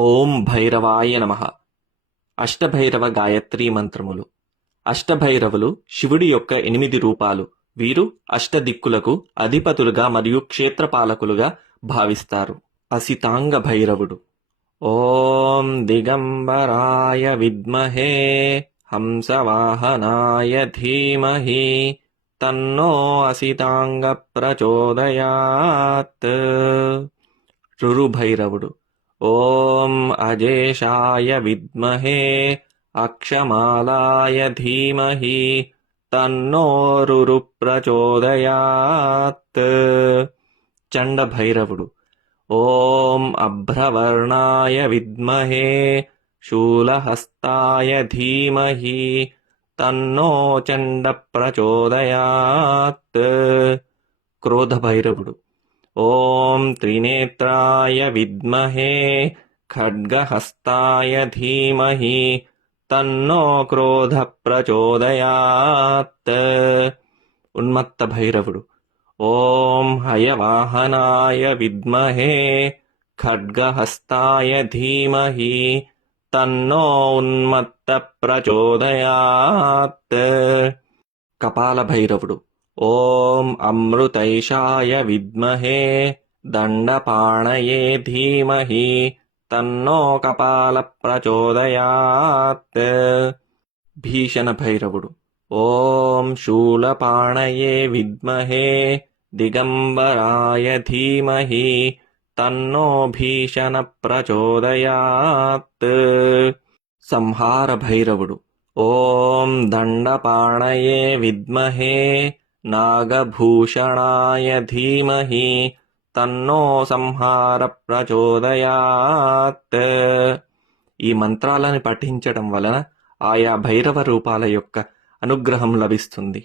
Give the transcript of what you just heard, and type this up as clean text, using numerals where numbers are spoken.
ఓం భైరవాయ నమః. అష్టభైరవ గాయత్రీ మంత్రములు. అష్టభైరవులు శివుడి యొక్క 8 రూపాలు. వీరు అష్టదిక్కులకు అధిపతులుగా మరియు క్షేత్రపాలకులుగా భావిస్తారు. అసితాంగ భైరవుడు. ఓం దిగంబరాయ విద్మహే హంసవాహనాయ ధీమహి తన్నో అసితాంగ ప్రచోదయాత్. రురుభైరవుడు. ఓం అజేషాయ విద్మహే అక్షమాలాయ ధీమహి తన్నో రురు ప్రచోదయాత్. చండభైరవుడు. ఓం అభ్రవర్ణాయ విద్మహే శూలహస్తాయ ధీమహి తన్నో చండ ప్రచోదయాత్. క్రోధభైరవుడు. ఓం త్రినేత్రాయ విద్మహే ఖడ్గహస్తాయ ధీమహి తన్నో క్రోధ ప్రచోదయాత్. ఉన్మత్త భైరవుడు. ఓం హయవాహనాయ విద్మహే ఖడ్గహస్తాయ ధీమహి తన్నో ఉన్మత్త ప్రచోదయాత్. కపాల భైరవుడు. ఓం అమృతైషాయ విద్మహే దండపాణయే ధీమహి తన్నో కపాల ప్రచోదయాత్. భీషణ భైరవుడు. ఓం శూలపాణయే విద్మహే దిగంబరాయ ధీమహి తన్నో భీషణ ప్రచోదయాత్. సంహార భైరవుడు. ఓం దండపాణయే విద్మహే నాగభూషణాయ ధీమహి తన్నో సంహార ప్రచోదయాత్. ఈ మంత్రాలను పఠించడం వలన ఆయా భైరవ రూపాల యొక్క అనుగ్రహం లభిస్తుంది.